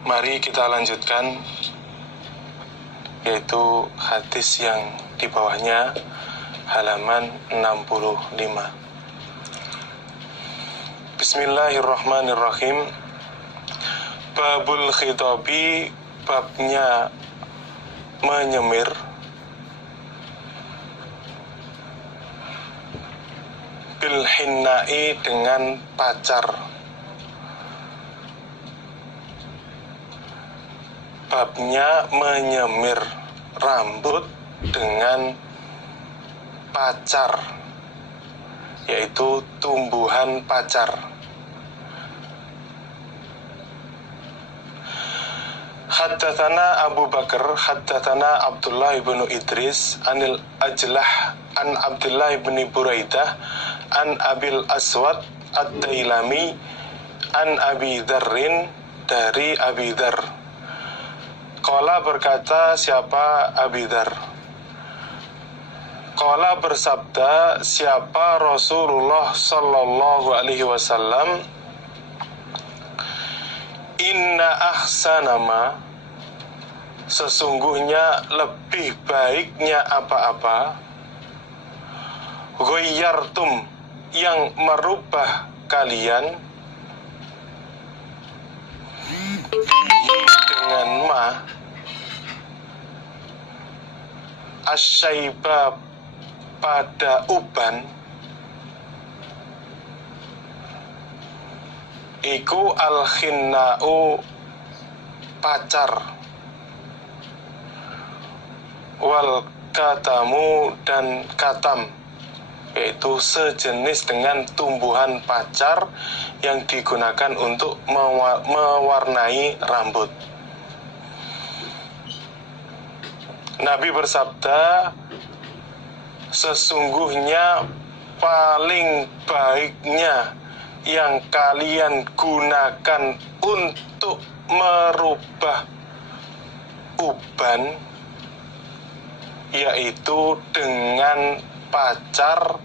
Mari kita lanjutkan, yaitu hadis yang di bawahnya, halaman 65. Bismillahirrahmanirrahim. Babul khitabi, babnya menyemir. Bil hinnai, dengan pacar. Babnya menyemir rambut dengan pacar, yaitu tumbuhan pacar. Haddatsana Abu Bakar, haddatsana Abdullah bin Idris, anil Ajlah, an Abdullah bin Buraidah, an Abil Aswad Ad-Dailami, an Abi Dzarrin, dari Abi Dzar. Qala, berkata siapa Abi Dzar? Qala, bersabda siapa Rasulullah sallallahu alaihi wasallam, inna ahsana ma, sesungguhnya lebih baiknya apa-apa, ghayyartum, yang merubah kalian, dengan ma, asyaiba, pada uban, iku al-khinna'u, pacar, wal katamu, dan katam, yaitu sejenis dengan tumbuhan pacar yang digunakan untuk mewarnai rambut. Nabi bersabda, sesungguhnya paling baiknya yang kalian gunakan untuk merubah uban, yaitu dengan pacar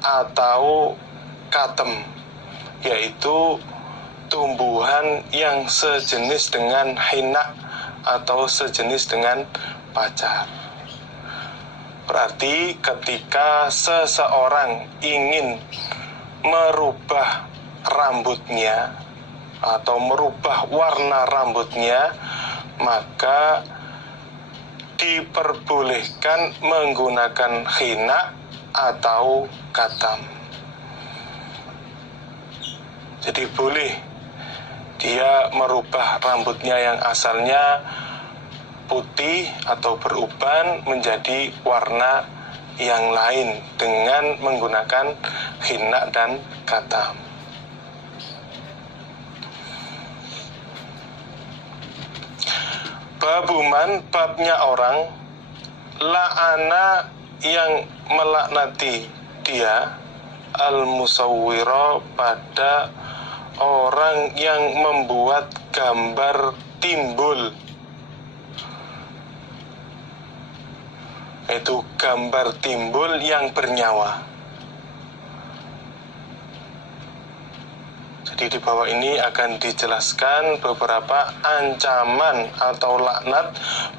atau katem, yaitu tumbuhan yang sejenis dengan hinna atau sejenis dengan pacar. Berarti ketika seseorang ingin merubah rambutnya atau merubah warna rambutnya, maka diperbolehkan menggunakan khina atau katam. Jadi boleh dia merubah rambutnya yang asalnya putih atau beruban menjadi warna yang lain dengan menggunakan khina dan katam. Babuman, babnya orang, la'ana, yang melaknati dia, al-musawwira, pada orang yang membuat gambar timbul, yaitu gambar timbul yang bernyawa. Jadi di bawah ini akan dijelaskan beberapa ancaman atau laknat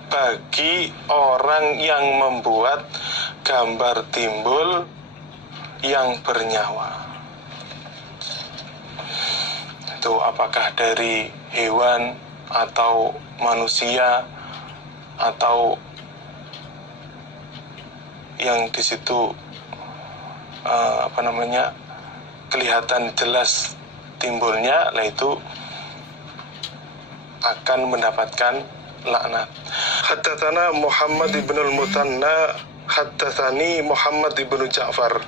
bagi orang yang membuat gambar timbul yang bernyawa. Itu apakah dari hewan atau manusia atau yang di situ kelihatan jelas timbulnya, nah itu akan mendapatkan laknat. Haddatsana Muhammad ibn al-Muthanna, haddatsani Muhammad ibn Ja'far.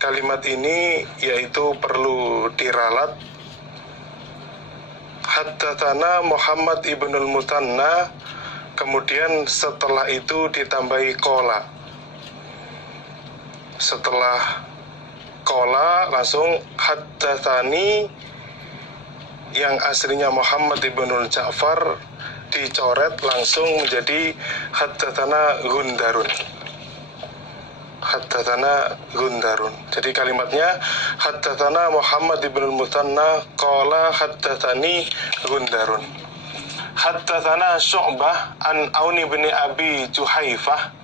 Kalimat ini yaitu perlu diralat. Haddatsana Muhammad ibn al-Muthanna, kemudian setelah itu ditambahi qala. Setelah qala langsung haddatsani, yang aslinya Muhammad ibn Ja'far dicoret langsung menjadi haddatsana Gundarun. haddatsana Gundarun. Jadi kalimatnya haddatsana Muhammad ibnul Muthanna qala haddatsani Gundarun. Haddatsana Syu'bah an Aun bin Abi Juhaifah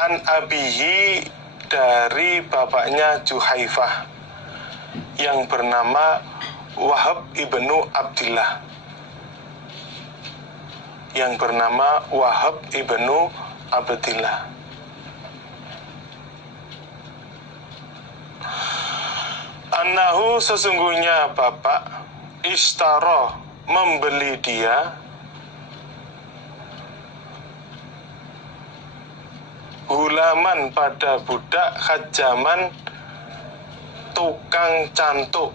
an abihi, dari bapaknya Juhaifah yang bernama Wahab ibnu Abdillah, yang bernama Wahab ibnu Abdillah. Annahu, sesungguhnya bapak, ishtara, membeli dia, gulaman, pada budak, hajaman, tukang cantuk.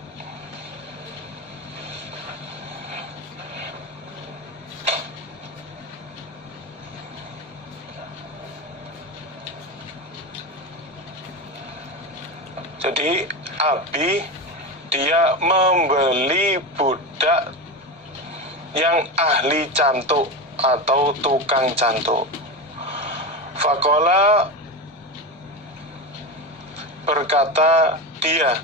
Jadi Abi, dia membeli budak yang ahli cantuk atau tukang cantuk. Faqala, berkata dia,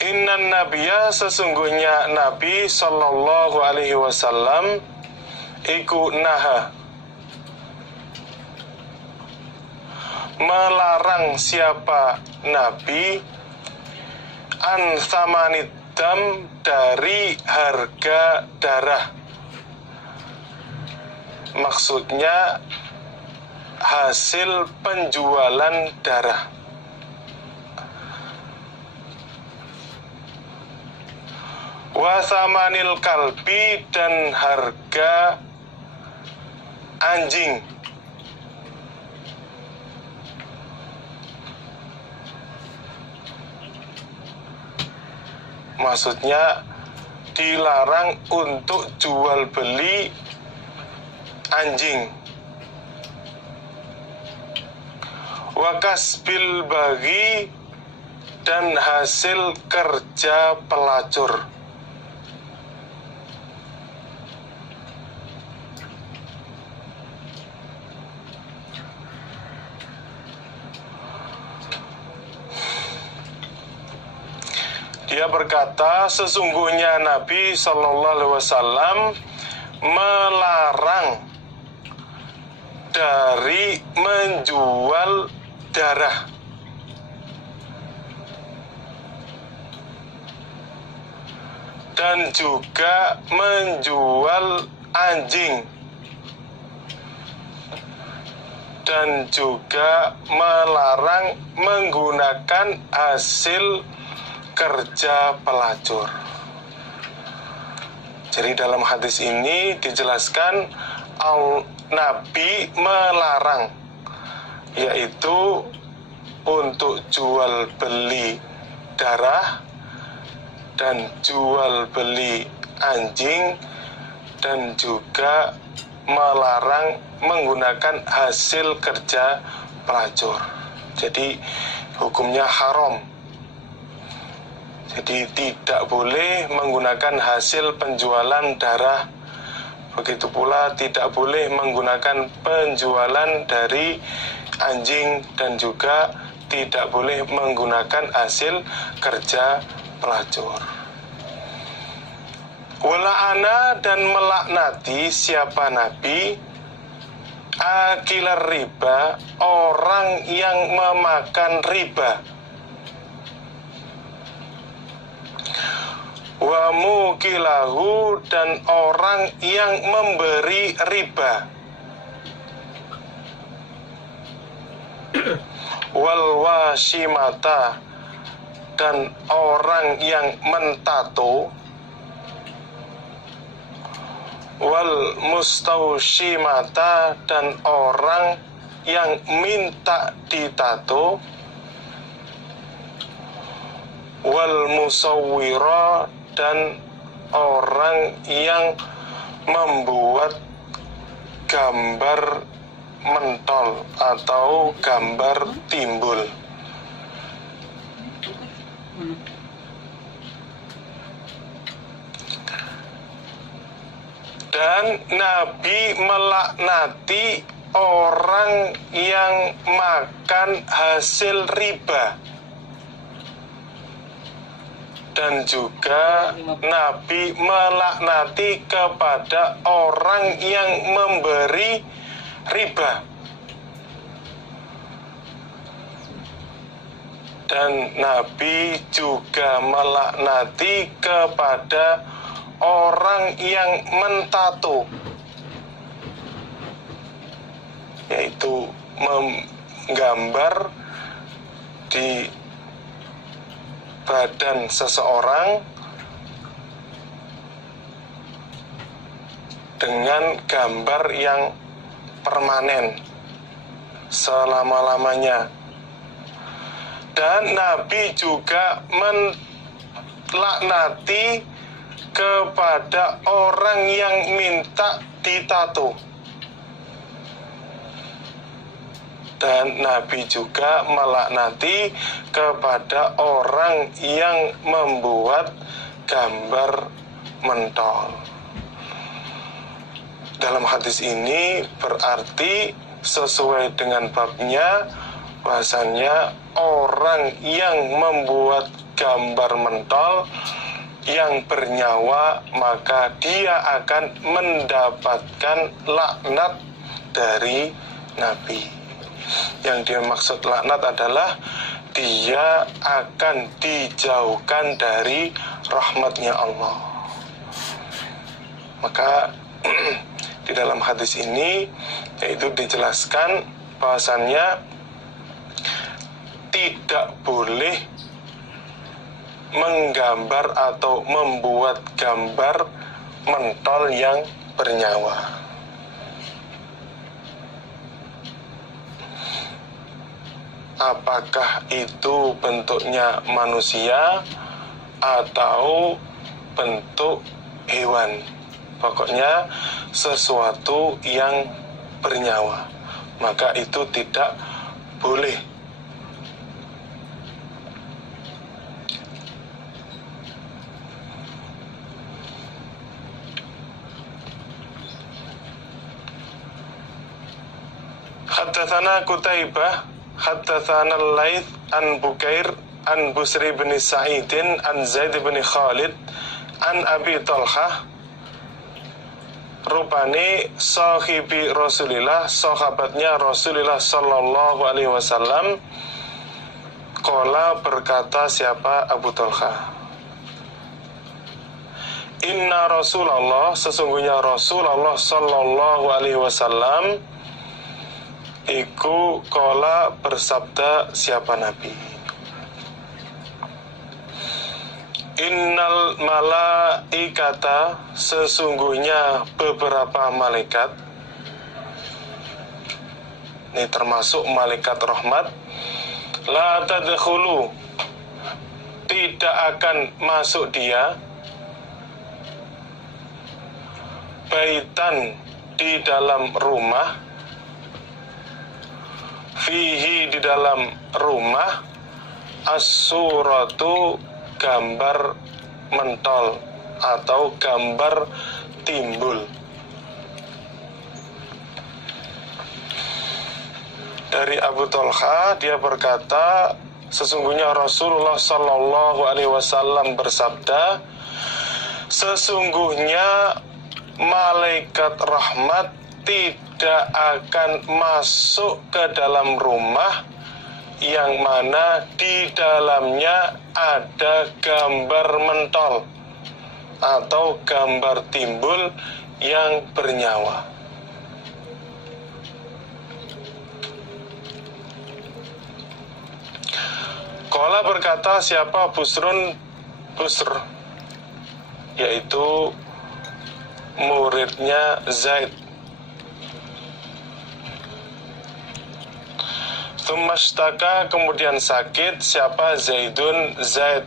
Innan Nabiya, sesungguhnya Nabi Sallallahu Alaihi Wasallam iku naha, melarang siapa Nabi, an samanidam, dari harga darah. Maksudnya hasil penjualan darah. Wasamanil kalbi, dan harga anjing. Maksudnya dilarang untuk jual beli anjing. Wakasbil bagi, dan hasil kerja pelacur. Dia berkata, sesungguhnya Nabi Sallallahu Alaihi Wasallam melarang dari menjual darah. Dan juga menjual anjing. Dan juga melarang menggunakan hasil kerja pelacur. Jadi dalam hadis ini dijelaskan Nabi melarang, yaitu untuk jual beli darah dan jual beli anjing, dan juga melarang menggunakan hasil kerja pelacur. Jadi hukumnya haram. Jadi tidak boleh menggunakan hasil penjualan darah. Begitu pula tidak boleh menggunakan penjualan dari anjing, dan juga tidak boleh menggunakan hasil kerja pelacur. Wala'ana, dan melaknati siapa Nabi, akilar riba, orang yang memakan riba, wa mukilahu, dan orang yang memberi riba, wal washimata, dan orang yang mentato, wal mustaushimata, dan orang yang minta ditato, wal musawwira, dan orang yang membuat gambar mentol atau gambar timbul. Dan Nabi melaknati orang yang makan hasil riba. Dan juga Nabi melaknati kepada orang yang memberi riba. Dan Nabi juga melaknati kepada orang yang mentato, yaitu menggambar di badan seseorang dengan gambar yang permanen selama-lamanya. Dan Nabi juga melaknati kepada orang yang minta ditato. Dan Nabi juga melaknati kepada orang yang membuat gambar mentol. Dalam hadis ini berarti sesuai dengan babnya, bahasanya orang yang membuat gambar mentol yang bernyawa, maka dia akan mendapatkan laknat dari Nabi. Yang dimaksud laknat adalah dia akan dijauhkan dari rahmatnya Allah. Maka di dalam hadis ini yaitu dijelaskan bahwasannya tidak boleh menggambar atau membuat gambar mentol yang bernyawa. Apakah itu bentuknya manusia atau bentuk hewan, pokoknya sesuatu yang bernyawa, maka itu tidak boleh. Haddatsana Qutaibah, haddatsana Al-Laits an Bukair an Busri bin Sa'idin an Zaid bin Khalid an Abi Talhah, rupane sahibi Rasulillah, sahabatnya Rasulullah sallallahu alaihi wasallam, qala, berkata siapa Abu Talhah, inna Rasulullah, sesungguhnya Rasulullah sallallahu alaihi wasallam iku qala, bersabda siapa Nabi, innal malaikata, sesungguhnya beberapa malaikat, ini termasuk malaikat rahmat, la tadkhulu, tidak akan masuk dia, baitan, di dalam rumah, fihi, di dalam rumah, as-suratu, gambar mentol atau gambar timbul. Dari Abu Talha, dia berkata sesungguhnya Rasulullah sallallahu alaihi wasallam bersabda, sesungguhnya malaikat rahmat tidak akan masuk ke dalam rumah yang mana di dalamnya ada gambar mentol atau gambar timbul yang bernyawa. Qala, berkata siapa Busr, yaitu muridnya Zaid. Tsummashtaka, kemudian sakit siapa Zaidun, Zaid.